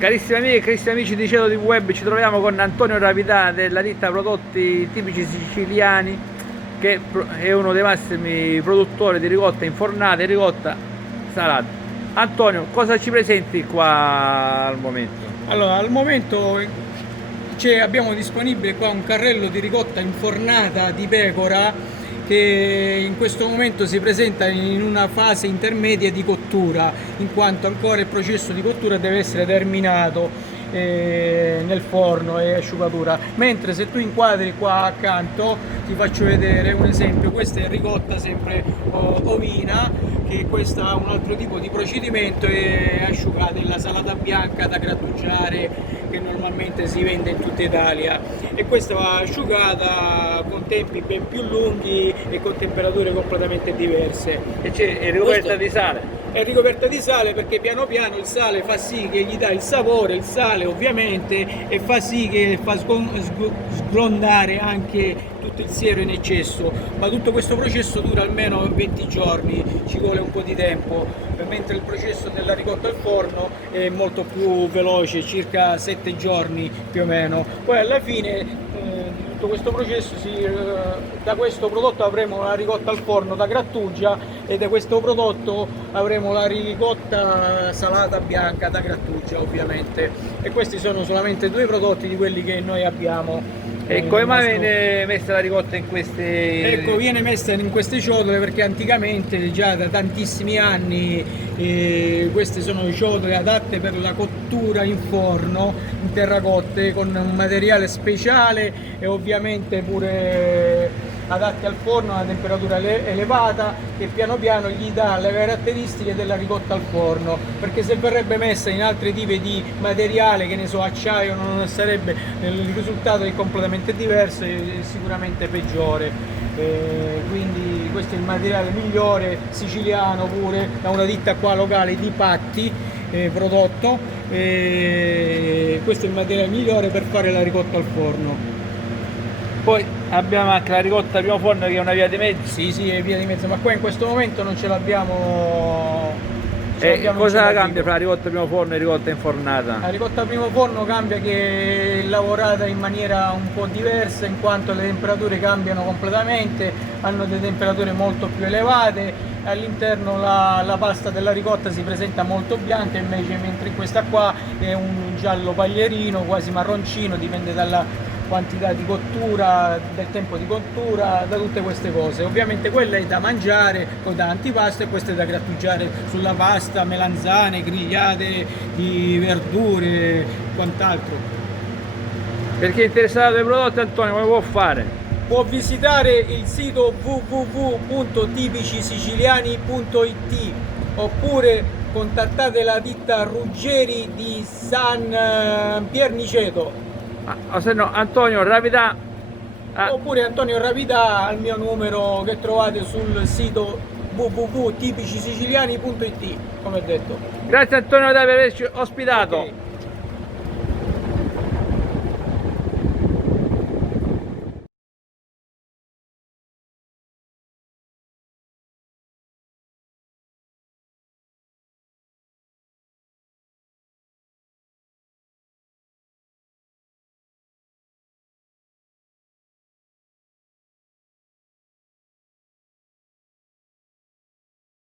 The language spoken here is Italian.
Carissime amiche e carissimi amici di Cielo TV Web, ci troviamo con Antonio Ravidà della ditta Prodotti Tipici Siciliani, che è uno dei massimi produttori di ricotta infornata e ricotta salata. Antonio, cosa ci presenti qua al momento? Allora, al momento abbiamo disponibile qua un carrello di ricotta infornata di pecora che in questo momento si presenta in una fase intermedia di cottura, in quanto ancora il processo di cottura deve essere terminato nel forno e asciugatura. Mentre se tu inquadri qua accanto ti faccio vedere un esempio. Questa è ricotta sempre ovina, che questo ha un altro tipo di procedimento, è asciugata in la salata bianca da grattugiare che normalmente si vende in tutta Italia, e questa va asciugata con tempi ben più lunghi e con temperature completamente diverse. E è ricoperta di sale. È ricoperta di sale perché piano piano il sale fa sì che gli dà il sapore, il sale ovviamente, e fa sì che fa sgrondare anche tutto il siero in eccesso, ma tutto questo processo dura almeno 20 giorni, ci vuole un po' di tempo, mentre il processo della ricotta al forno è molto più veloce, circa 7 giorni più o meno. Poi alla fine tutto questo processo da questo prodotto avremo la ricotta al forno da grattugia, e da questo prodotto avremo la ricotta salata bianca da grattugia ovviamente, e questi sono solamente due prodotti di quelli che noi abbiamo. E come mai viene messa la ricotta in queste... Ecco, viene messa in queste ciotole perché anticamente, già da tantissimi anni, queste sono ciotole adatte per la cottura in forno, in terracotte, con un materiale speciale e ovviamente pure adatti al forno a una temperatura elevata, che piano piano gli dà le caratteristiche della ricotta al forno, perché se verrebbe messa in altri tipi di materiale, che ne so, acciaio, non sarebbe, il risultato è completamente diverso e sicuramente peggiore. Quindi questo è il materiale migliore, siciliano pure, da una ditta qua locale di Patti prodotto, questo è il materiale migliore per fare la ricotta al forno. Poi abbiamo anche la ricotta primo forno, che è una via di mezzo. Sì, è via di mezzo, ma qua in questo momento non ce l'abbiamo. Cosa cambia fra ricotta primo forno e ricotta infornata? La ricotta primo forno cambia che è lavorata in maniera un po' diversa, in quanto le temperature cambiano completamente, hanno delle temperature molto più elevate, all'interno la pasta della ricotta si presenta molto bianca, invece mentre questa qua è un giallo paglierino, quasi marroncino, dipende dalla quantità di cottura, del tempo di cottura, da tutte queste cose. Ovviamente quella è da mangiare o da antipasto, e questa è da grattugiare sulla pasta, melanzane, grigliate di verdure, quant'altro. Per chi è interessato ai prodotti, Antonio, come può fare? Può visitare il sito www.tipicisiciliani.it oppure contattate la ditta Ruggeri di San Pierniceto. O se no, Antonio Ravidà. Oppure Antonio Ravidà al mio numero, che trovate sul sito www.tipicisiciliani.it, come detto. Grazie Antonio per averci ospitato. Okay.